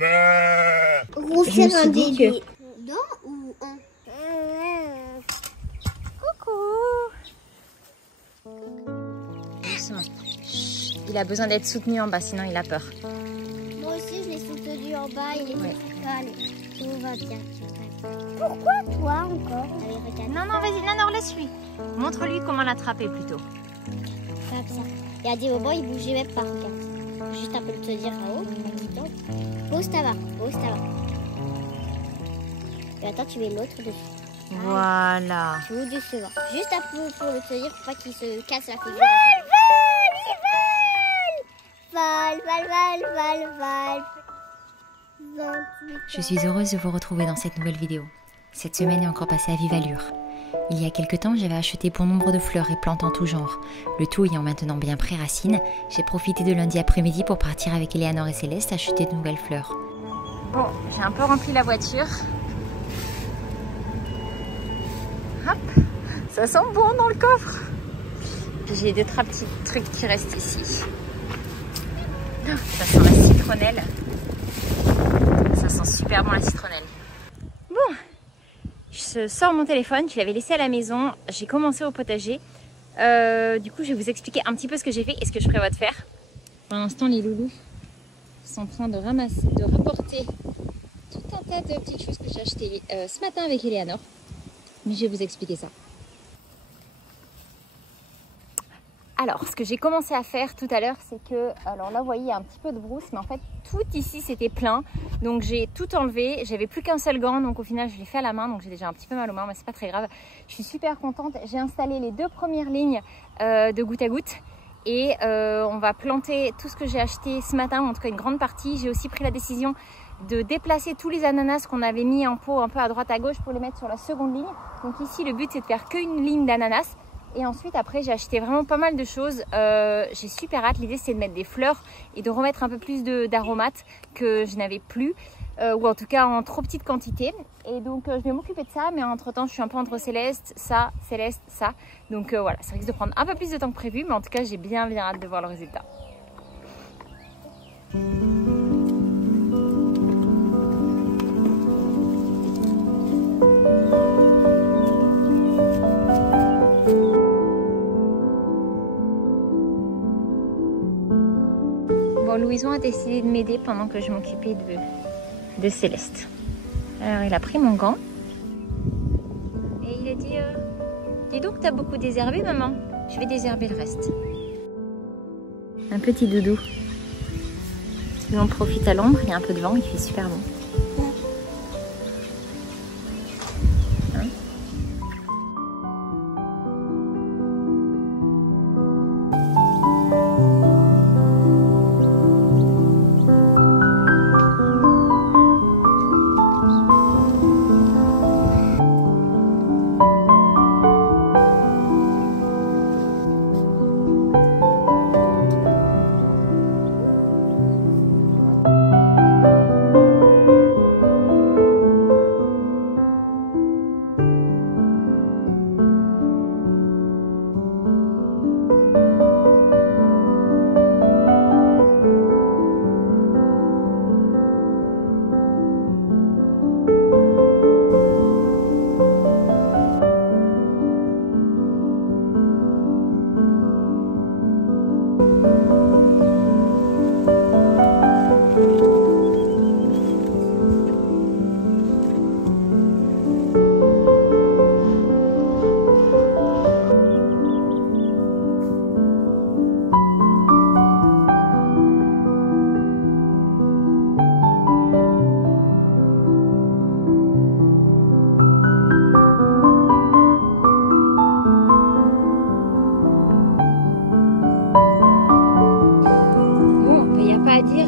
Refaire un début. Dans ou un? Coucou. Doucement. Chut. Il a besoin d'être soutenu en bas, sinon il a peur. Moi aussi, je l'ai soutenu en bas. Il est calme. Tout va bien. Pourquoi toi encore? Allez, regarde. Non, non, vas-y, non, laisse-lui. Montre-lui comment l'attraper plutôt. Comme ça. Il a dit au moment, il bougeait même pas. Regarde. Faut juste un peu le tenir en haut. Pose ta main. Pose ta main. Et attends, tu mets l'autre dessus. Voilà. Tu ouvres doucement. Juste un peu pour le tenir pour pas qu'il se casse la figure. Vol. Je suis heureuse de vous retrouver dans cette nouvelle vidéo. Cette semaine est encore passée à vive allure. Il y a quelques temps, j'avais acheté bon nombre de fleurs et plantes en tout genre. Le tout ayant maintenant bien pris racine, j'ai profité de lundi après-midi pour partir avec Eleanor et Céleste acheter de nouvelles fleurs. Bon, j'ai un peu rempli la voiture. Hop, ça sent bon dans le coffre. J'ai deux, trois petits trucs qui restent ici. Ça sent la citronnelle. Ça sent super bon la citronnelle. Bon, je sors mon téléphone, je l'avais laissé à la maison. J'ai commencé au potager. Du coup, je vais vous expliquer un petit peu ce que j'ai fait et ce que je prévois de faire. Pour l'instant, les loulous sont en train de ramasser, de rapporter tout un tas de petites choses que j'ai achetées ce matin avec Eleanor. Mais je vais vous expliquer ça. Alors, ce que j'ai commencé à faire tout à l'heure, c'est que, alors là, vous voyez, il y a un petit peu de brousse, mais en fait, tout ici, c'était plein. Donc, j'ai tout enlevé. J'avais plus qu'un seul gant, donc au final, je l'ai fait à la main. Donc, j'ai déjà un petit peu mal aux mains, mais c'est pas très grave. Je suis super contente. J'ai installé les deux premières lignes de goutte à goutte. Et on va planter tout ce que j'ai acheté ce matin, ou en tout cas une grande partie. J'ai aussi pris la décision de déplacer tous les ananas qu'on avait mis en pot un peu à droite à gauche pour les mettre sur la seconde ligne. Donc ici, le but, c'est de faire qu'une ligne d'ananas. Et ensuite, après, j'ai acheté vraiment pas mal de choses. J'ai super hâte. L'idée, c'est de mettre des fleurs et de remettre un peu plus d'aromates que je n'avais plus. Ou en tout cas en trop petite quantité. Et donc, je vais m'occuper de ça. Mais entre-temps, je suis un peu entre Céleste, ça. Donc voilà, ça risque de prendre un peu plus de temps que prévu. Mais en tout cas, j'ai bien hâte de voir le résultat. Bon, Louison a décidé de m'aider pendant que je m'occupais de Céleste. Alors, il a pris mon gant. Et il a dit, dis donc, t'as beaucoup désherbé, maman. Je vais désherber le reste. Un petit doudou. Nous on profite à l'ombre, il y a un peu de vent, il fait super bon.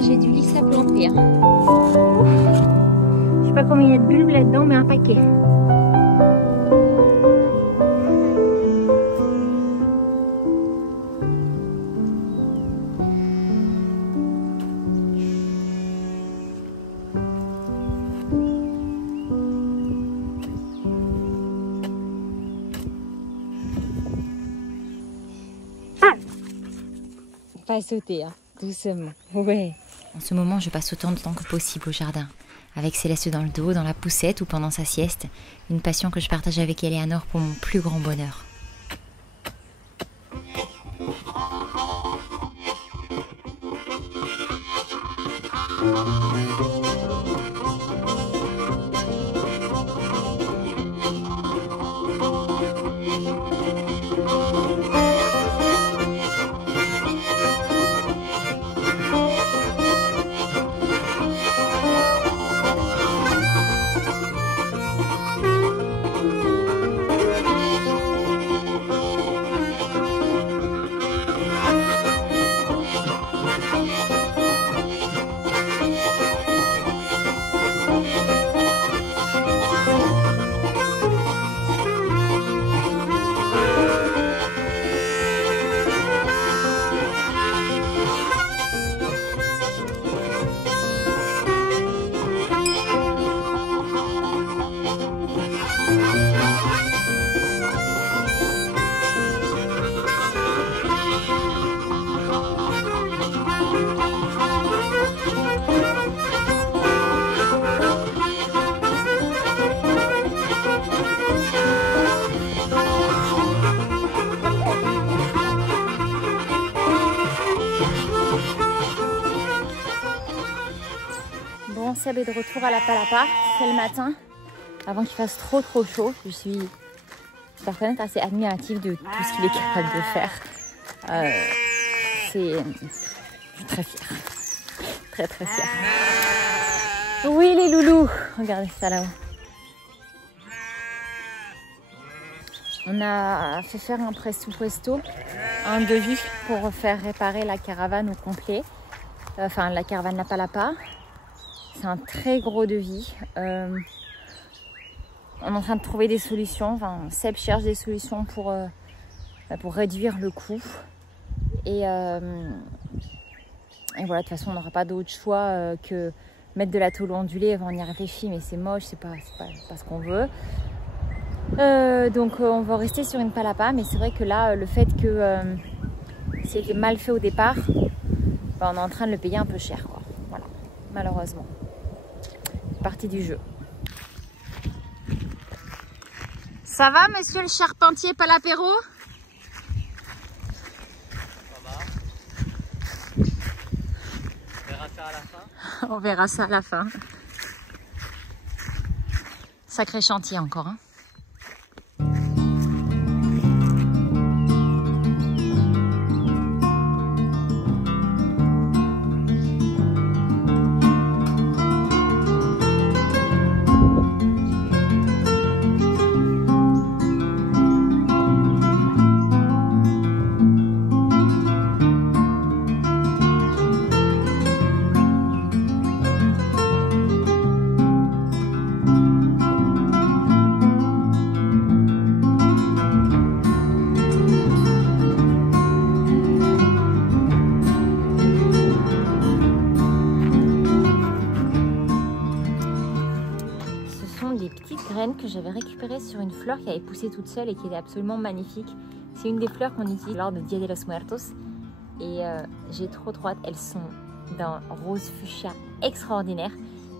J'ai du lys à planter. Hein. Je sais pas combien il y a de bulbes là-dedans, mais un paquet. Pas sauter, hein. Doucement. Ouais. En ce moment, je passe autant de temps que possible au jardin, avec Céleste dans le dos, dans la poussette ou pendant sa sieste, une passion que je partage avec Eleanor pour mon plus grand bonheur. Bon, Seb est de retour à la palapa, c'est le matin, avant qu'il fasse trop chaud. Je suis par contre assez admirative de tout ce qu'il est capable de faire. Je suis très fière, très fière. Oui les loulous, regardez ça là-haut. On a fait faire un presto, un devis pour faire réparer la caravane au complet, enfin la caravane La Palapa. C'est un très gros devis. On est en train de trouver des solutions. Enfin, Seb cherche des solutions pour réduire le coût. Et voilà, de toute façon, on n'aura pas d'autre choix que mettre de la tôle ondulée. Enfin, on y réfléchit, mais c'est moche, c'est pas ce qu'on veut. Donc, on va rester sur une palapa. Mais c'est vrai que là, le fait que c'était mal fait au départ, on est en train de le payer un peu cher, quoi. Voilà, malheureusement. Partie du jeu. Ça va, monsieur le charpentier Palapéro? Ça va. On verra ça à la fin. On verra ça à la fin. Sacré chantier encore, hein. Que j'avais récupéré sur une fleur qui avait poussé toute seule et qui était absolument magnifique. C'est une des fleurs qu'on utilise lors de Dia de los Muertos et j'ai trop hâte. Elles sont d'un rose fuchsia extraordinaire.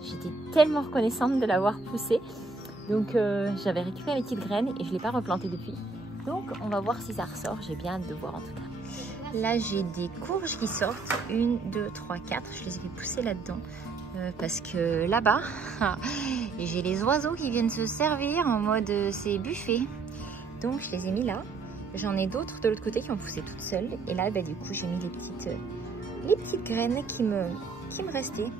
J'étais tellement reconnaissante de l'avoir poussée. Donc j'avais récupéré les petites graines et je ne l'ai pas replantée depuis. Donc on va voir si ça ressort. J'ai bien hâte de voir en tout cas. Là j'ai des courges qui sortent. 1, 2, 3, 4. Je les ai poussées là-dedans. Parce que là-bas, j'ai les oiseaux qui viennent se servir en mode c'est buffet. Donc je les ai mis là. J'en ai d'autres de l'autre côté qui ont poussé toutes seules. Et là, du coup, j'ai mis les petites graines qui me restaient.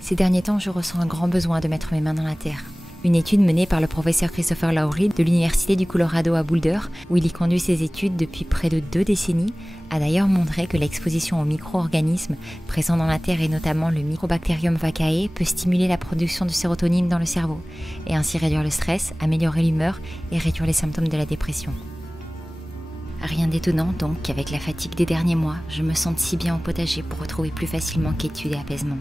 Ces derniers temps, je ressens un grand besoin de mettre mes mains dans la terre. Une étude menée par le professeur Christopher Lowry de l'Université du Colorado à Boulder, où il y conduit ses études depuis près de 2 décennies, a d'ailleurs montré que l'exposition aux micro-organismes présents dans la terre et notamment le Mycobacterium vaccae peut stimuler la production de sérotonine dans le cerveau et ainsi réduire le stress, améliorer l'humeur et réduire les symptômes de la dépression. Rien d'étonnant donc qu'avec la fatigue des derniers mois, je me sente si bien au potager pour retrouver plus facilement quiétude et apaisement.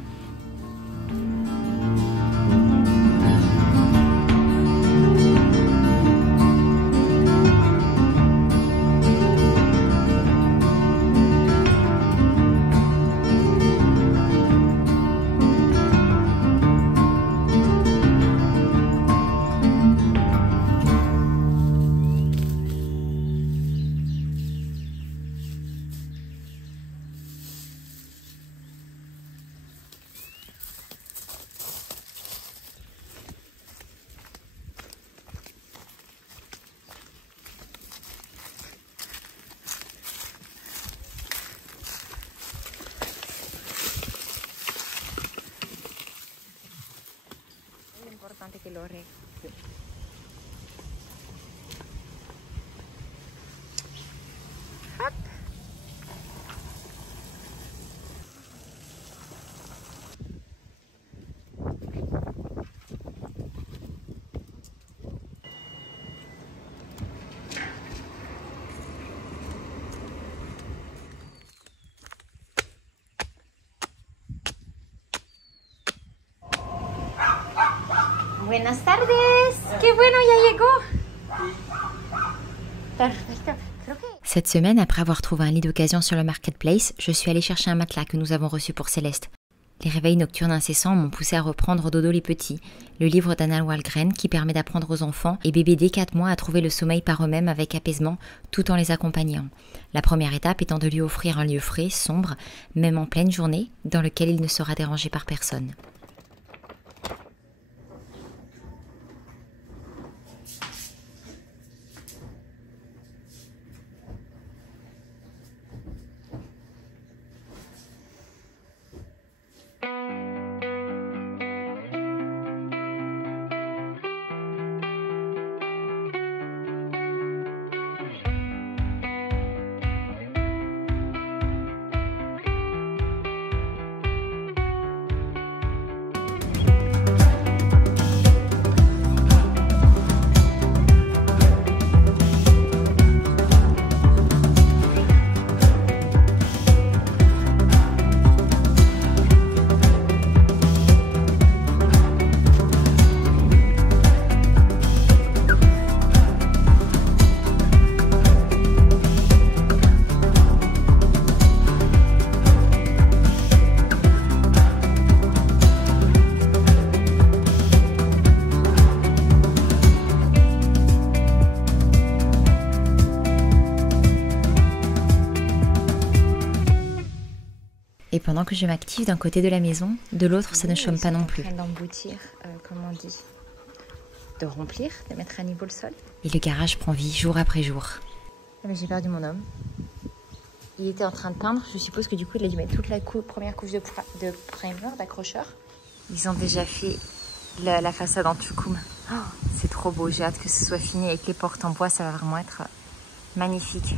lo regalo. Hop. Buenas tardes. Qué bueno, ya llegó. Perfecto. Cette semaine, après avoir trouvé un lit d'occasion sur le marketplace, je suis allée chercher un matelas que nous avons reçu pour Céleste. Les réveils nocturnes incessants m'ont poussé à reprendre au dodo les petits, le livre d'Anna Wahlgren qui permet d'apprendre aux enfants et bébés dès 4 mois à trouver le sommeil par eux-mêmes avec apaisement tout en les accompagnant. La première étape étant de lui offrir un lieu frais, sombre, même en pleine journée, dans lequel il ne sera dérangé par personne. Et pendant que je m'active d'un côté de la maison, de l'autre ça ne chôme pas non plus. D'emboutir, comment on dit, de remplir, de mettre à niveau le sol. Et le garage prend vie jour après jour. J'ai perdu mon homme. Il était en train de peindre, je suppose que du coup il a dû mettre toute la première couche de primer, d'accrocheur. Ils ont déjà fait la façade en tucum. Oh, c'est trop beau, j'ai hâte que ce soit fini avec les portes en bois, ça va vraiment être magnifique.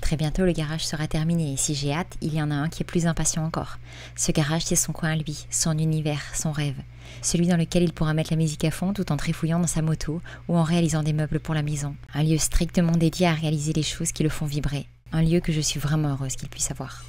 Très bientôt le garage sera terminé et si j'ai hâte, il y en a un qui est plus impatient encore. Ce garage c'est son coin à lui, son univers, son rêve. Celui dans lequel il pourra mettre la musique à fond tout en trifouillant dans sa moto ou en réalisant des meubles pour la maison. Un lieu strictement dédié à réaliser les choses qui le font vibrer. Un lieu que je suis vraiment heureuse qu'il puisse avoir.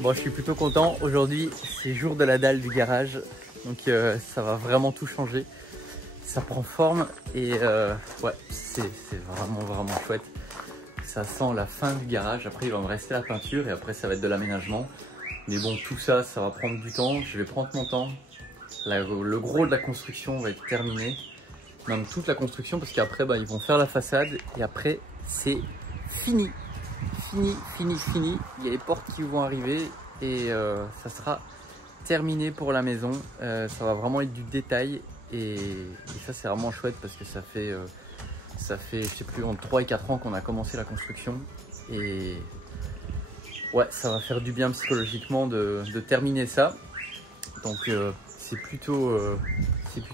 Bon, je suis plutôt content. Aujourd'hui, c'est jour de la dalle du garage. Donc ça va vraiment tout changer. Ça prend forme et ouais, c'est vraiment chouette. Ça sent la fin du garage. Après, il va me rester la peinture et après, ça va être de l'aménagement. Mais bon, tout ça, ça va prendre du temps. Je vais prendre mon temps. Le gros de la construction va être terminé. Même toute la construction parce qu'après, bah, ils vont faire la façade et après, c'est fini. Fini. Il y a les portes qui vont arriver et ça sera terminé pour la maison. Ça va vraiment être du détail et ça c'est vraiment chouette parce que ça fait je sais plus, entre 3 et 4 ans qu'on a commencé la construction et ouais, ça va faire du bien psychologiquement de terminer ça. Donc c'est plutôt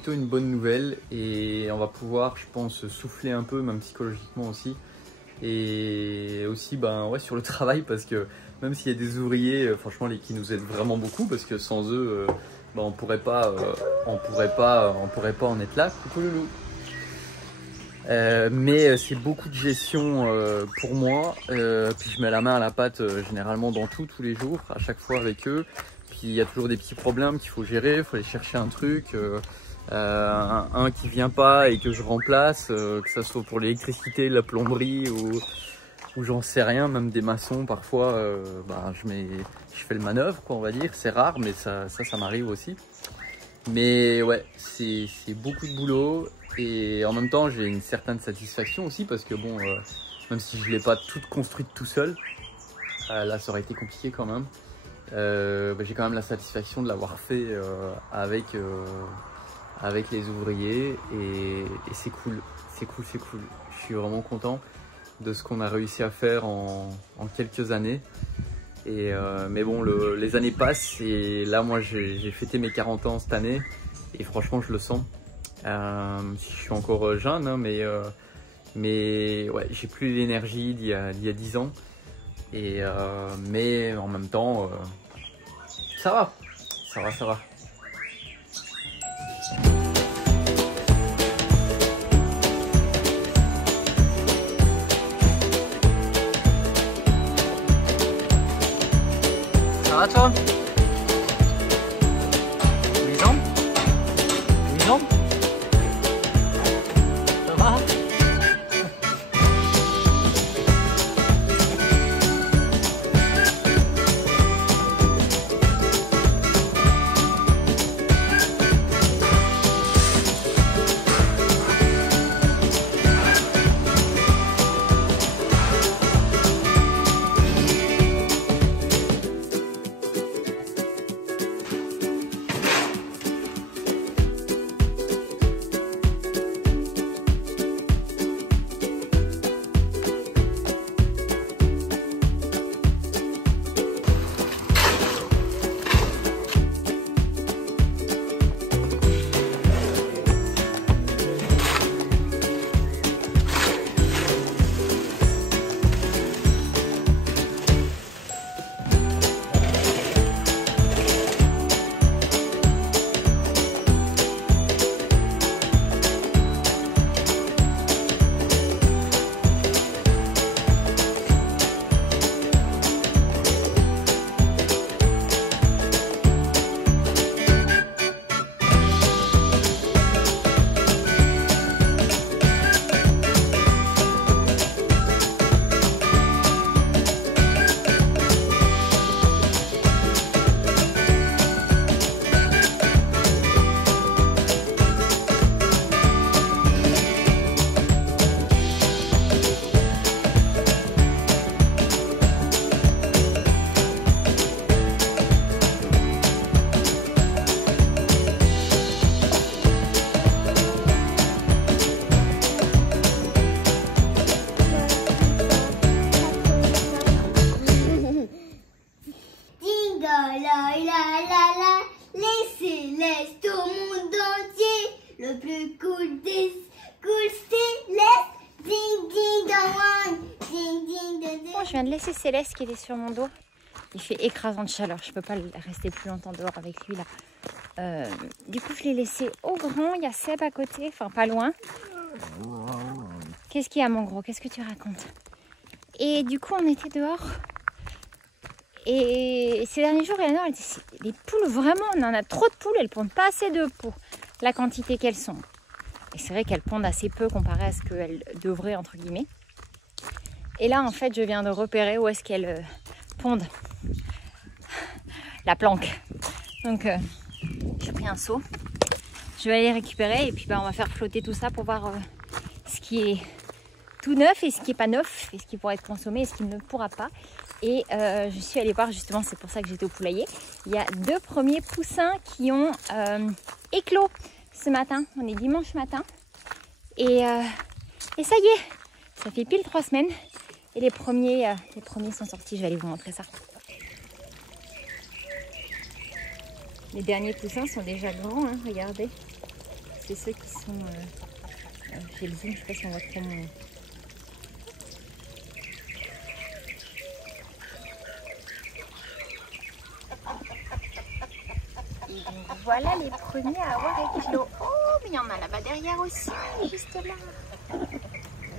une bonne nouvelle et on va pouvoir, je pense, souffler un peu, même psychologiquement aussi. Et aussi ben, ouais, sur le travail parce que même s'il y a des ouvriers franchement qui nous aident vraiment beaucoup parce que sans eux ben, on pourrait pas en être là. Coucou loulou. Mais c'est beaucoup de gestion pour moi, puis je mets la main à la pâte généralement dans tous les jours à chaque fois avec eux, puis il y a toujours des petits problèmes qu'il faut gérer, il faut aller chercher un truc, un qui vient pas et que je remplace, que ça soit pour l'électricité, la plomberie ou j'en sais rien, même des maçons parfois, bah, je fais le manœuvre quoi, on va dire, c'est rare mais ça m'arrive aussi. Mais ouais, c'est beaucoup de boulot et en même temps j'ai une certaine satisfaction aussi parce que bon, même si je ne l'ai pas toute construite tout seul. Là ça aurait été compliqué quand même. J'ai quand même la satisfaction de l'avoir fait avec les ouvriers et c'est cool, c'est cool. Je suis vraiment content de ce qu'on a réussi à faire en quelques années. Mais bon, les années passent et là moi j'ai fêté mes 40 ans cette année et franchement je le sens. Je suis encore jeune hein, mais ouais, j'ai plus l'énergie d'il y a 10 ans. Mais en même temps, ça va. Ça va toi? Louison? Ça va? le plus cool des cool Céleste. Ding ding dong, ding ding dong. Bon, je viens de laisser Céleste qui était sur mon dos. Il fait écrasante chaleur, je peux pas rester plus longtemps dehors avec lui là. Du coup, je l'ai laissé au grand. Il y a Seb à côté, enfin pas loin. Qu'est-ce qu'il y a, mon gros? Qu'est-ce que tu racontes? Et du coup, on était dehors. Et ces derniers jours, Eleanor, elle dit, les poules, vraiment, on en a trop de poules. Elles pondent pas assez d'œufs pour la quantité qu'elles sont. Et c'est vrai qu'elles pondent assez peu comparé à ce qu'elles devraient, entre guillemets. Et là, en fait, je viens de repérer où est-ce qu'elles pondent la planque. Donc, j'ai pris un seau. Je vais aller les récupérer et puis on va faire flotter tout ça pour voir ce qui est tout neuf et ce qui n'est pas neuf et ce qui pourra être consommé et ce qui ne pourra pas. Et je suis allée voir justement, c'est pour ça que j'étais au poulailler. Il y a 2 premiers poussins qui ont éclos ce matin. On est dimanche matin. Et ça y est, ça fait pile 3 semaines. Et les premiers sont sortis. Je vais aller vous montrer ça. Les derniers poussins sont déjà grands, hein, regardez. C'est ceux qui sont... j'ai le zoom, je ne sais pas si on voit trop mon... Et donc voilà les premiers à avoir éclos. Oh, mais il y en a là-bas derrière aussi, juste là. Et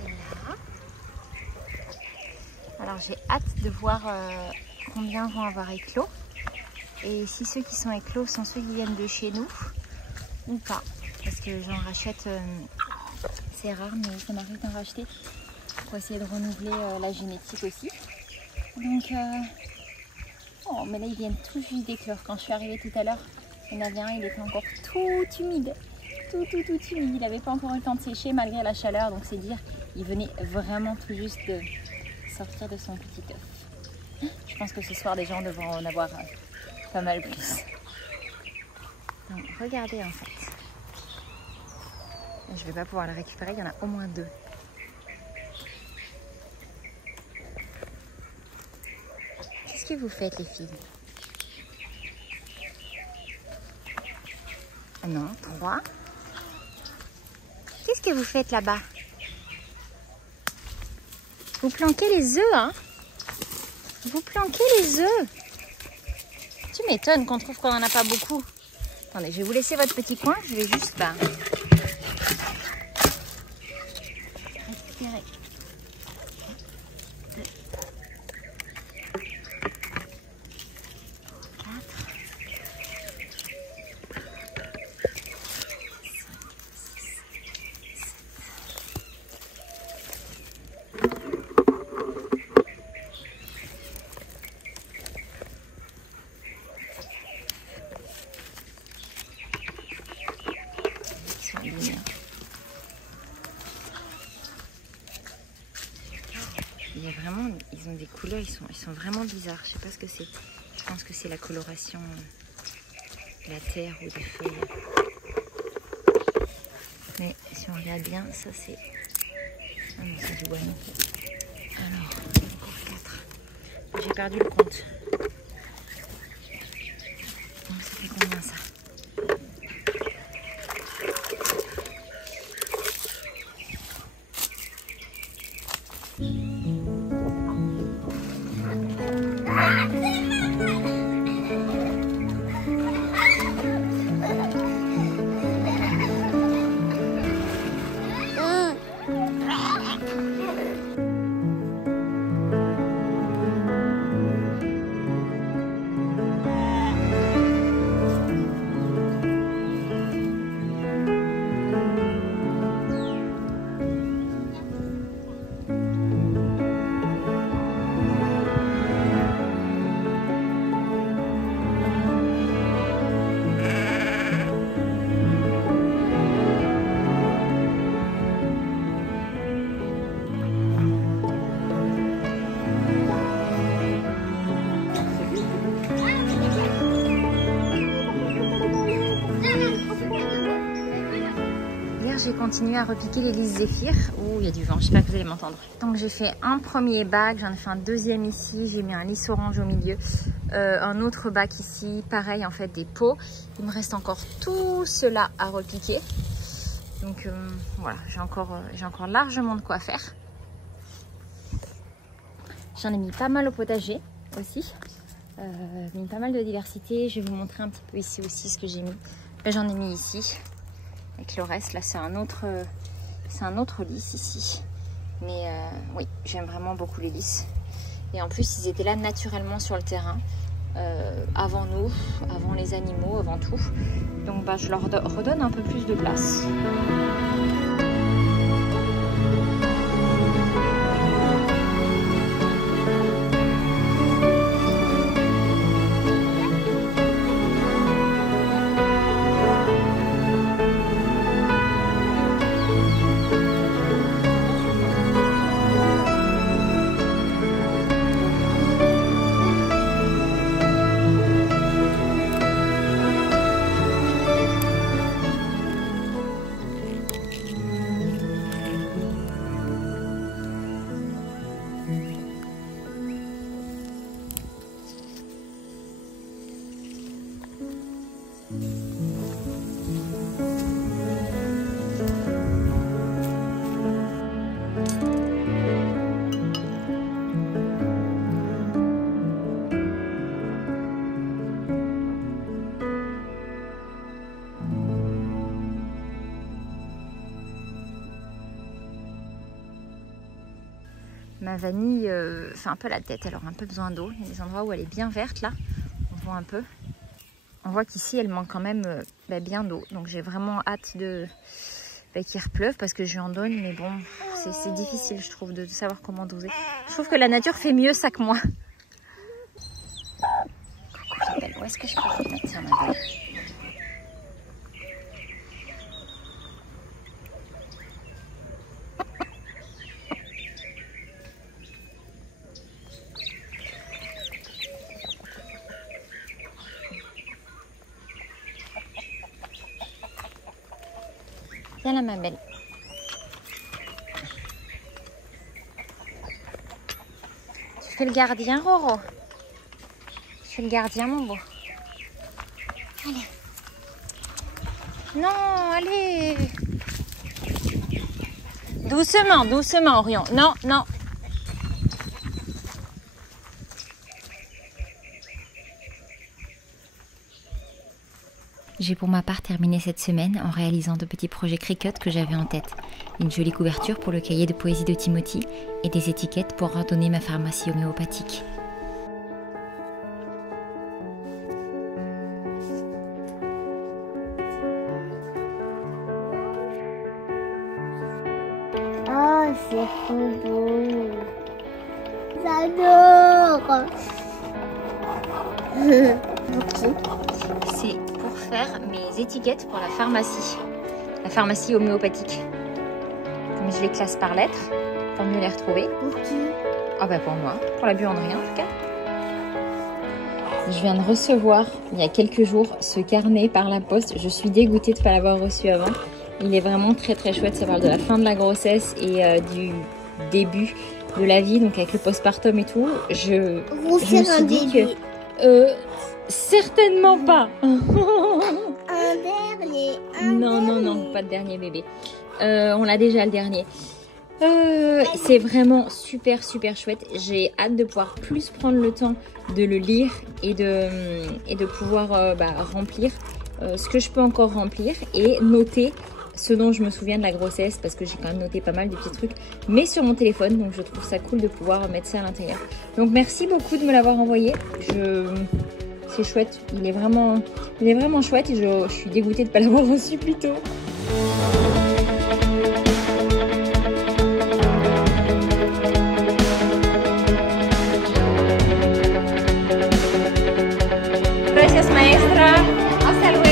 là. Alors j'ai hâte de voir combien vont avoir éclos. Et si ceux qui sont éclos sont ceux qui viennent de chez nous ou pas. Parce que j'en rachète, c'est rare, mais ça m'arrive d'en racheter pour essayer de renouveler la génétique aussi. Donc, oh, mais là ils viennent tout juste d'éclore. Quand je suis arrivée tout à l'heure, il y en avait un, il était encore tout humide. Tout humide. Il n'avait pas encore eu le temps de sécher malgré la chaleur. Donc c'est dire Il venait vraiment tout juste de sortir de son petit œuf. Je pense que ce soir, les gens devront en avoir pas mal plus. Donc, regardez en fait. Je vais pas pouvoir le récupérer, il y en a au moins 2. Qu'est-ce que vous faites les filles? Non, 3. Qu'est-ce que vous faites là-bas? Vous planquez les œufs, hein? Vous planquez les œufs. Tu m'étonnes qu'on trouve qu'on n'en a pas beaucoup. Attendez, je vais vous laisser votre petit coin. Je vais juste récupérer. Il y a vraiment, ils ont des couleurs, ils sont vraiment bizarres. Je sais pas ce que c'est. Je pense que c'est la coloration de la terre ou des feuilles. Mais si on regarde bien, ça c'est... Ah non, c'est du guano. Alors, encore 4. J'ai perdu le compte. Donc ça fait combien ça? J'ai continué à repiquer les lys zéphyr. Oh, il y a du vent, j'espère que vous allez m'entendre. Donc j'ai fait un premier bac, j'en ai fait un deuxième ici, j'ai mis un lys orange au milieu, un autre bac ici, pareil en fait des pots. Il me reste encore tout cela à repiquer. Donc voilà, j'ai encore largement de quoi faire. J'en ai mis pas mal au potager aussi, mis pas mal de diversité. Je vais vous montrer un petit peu ici aussi ce que j'ai mis. Là j'en ai mis ici. Avec le reste, là c'est un autre lys ici. Mais oui, j'aime vraiment beaucoup les lys. Et en plus, ils étaient là naturellement sur le terrain, avant nous, avant les animaux, avant tout. Donc je leur redonne un peu plus de place. Ma vanille fait un peu la tête, elle aura un peu besoin d'eau. Il y a des endroits où elle est bien verte là, on voit un peu. On voit qu'ici elle manque quand même bien d'eau, donc j'ai vraiment hâte qu'il repleuve parce que je lui en donne, mais bon, c'est difficile je trouve de savoir comment doser. Je trouve que la nature fait mieux ça que moi. Coucou, où est-ce que je peux remettre ça, ma belle? Viens là, ma belle. Tu fais le gardien, Roro. Tu fais le gardien, mon beau. Allez. Non, allez. Doucement, doucement, Orion. Non, non. J'ai pour ma part terminé cette semaine en réalisant de petits projets Cricut que j'avais en tête. Une jolie couverture pour le cahier de poésie de Timothy et des étiquettes pour ordonner ma pharmacie homéopathique. Oh, c'est trop beau. J'adore. C'est pour faire mes étiquettes pour la pharmacie homéopathique. Comme je les classe par lettres, pour mieux les retrouver. Pour qui? Ah bah pour moi, pour la buanderie en tout cas. Je viens de recevoir il y a quelques jours ce carnet par la poste. Je suis dégoûtée de ne pas l'avoir reçu avant. Il est vraiment très très chouette. Ça parle de la fin de la grossesse et du début de la vie, donc avec le postpartum et tout. Je me suis dit que certainement pas. Un dernier. Non, pas de dernier bébé. On l'a déjà le dernier. C'est vraiment super chouette. J'ai hâte de pouvoir plus prendre le temps de le lire et de pouvoir remplir ce que je peux encore remplir et noter ce dont je me souviens de la grossesse, parce que j'ai quand même noté pas mal de petits trucs, mais sur mon téléphone, donc je trouve ça cool de pouvoir mettre ça à l'intérieur. Donc merci beaucoup de me l'avoir envoyé. C'est chouette, il est vraiment chouette et je suis dégoûtée de ne pas l'avoir reçu plus tôt. Gracias, maestra. Hasta luego.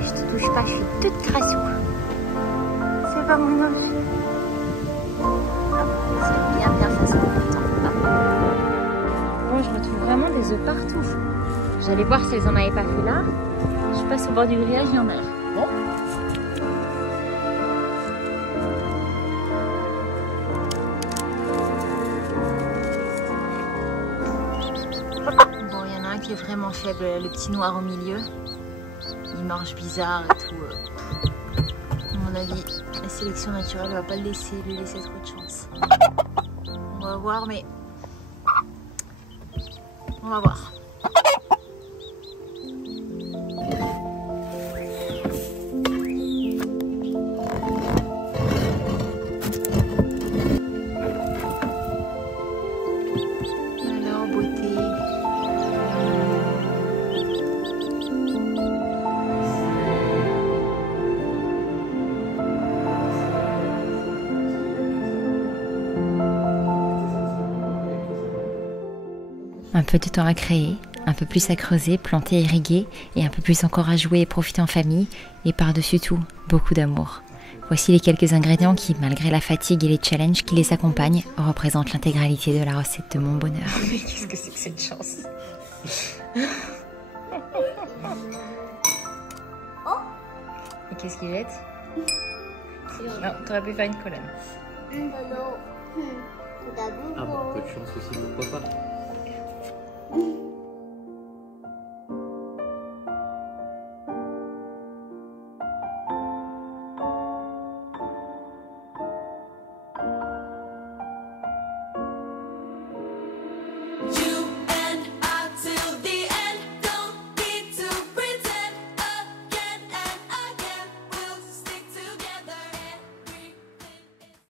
Je te touche pas, je suis toute crassou. C'est pas mon os. C'est bien fait ça. Bon, je retrouve vraiment des œufs partout. J'allais voir si elles en avaient pas fait là. Je passe au bord du grillage, il y en a. Bon. Bon, il y en a un qui est vraiment faible, le petit noir au milieu. Il marche bizarre et tout. À mon avis, la sélection naturelle va pas lui laisser trop de chance. On va voir, mais on va voir. Alors, beauté. Un peu de temps à créer, un peu plus à creuser, planter, irriguer, et un peu plus encore à jouer et profiter en famille, et par-dessus tout, beaucoup d'amour. Voici les quelques ingrédients qui, malgré la fatigue et les challenges qui les accompagnent, représentent l'intégralité de la recette de mon bonheur. Qu'est-ce que c'est que cette chance? Et qu'est-ce qu'il jette? Non, t'aurais pu faire une colonne. Non. Ah bon, peu de chance aussi, pourquoi pas.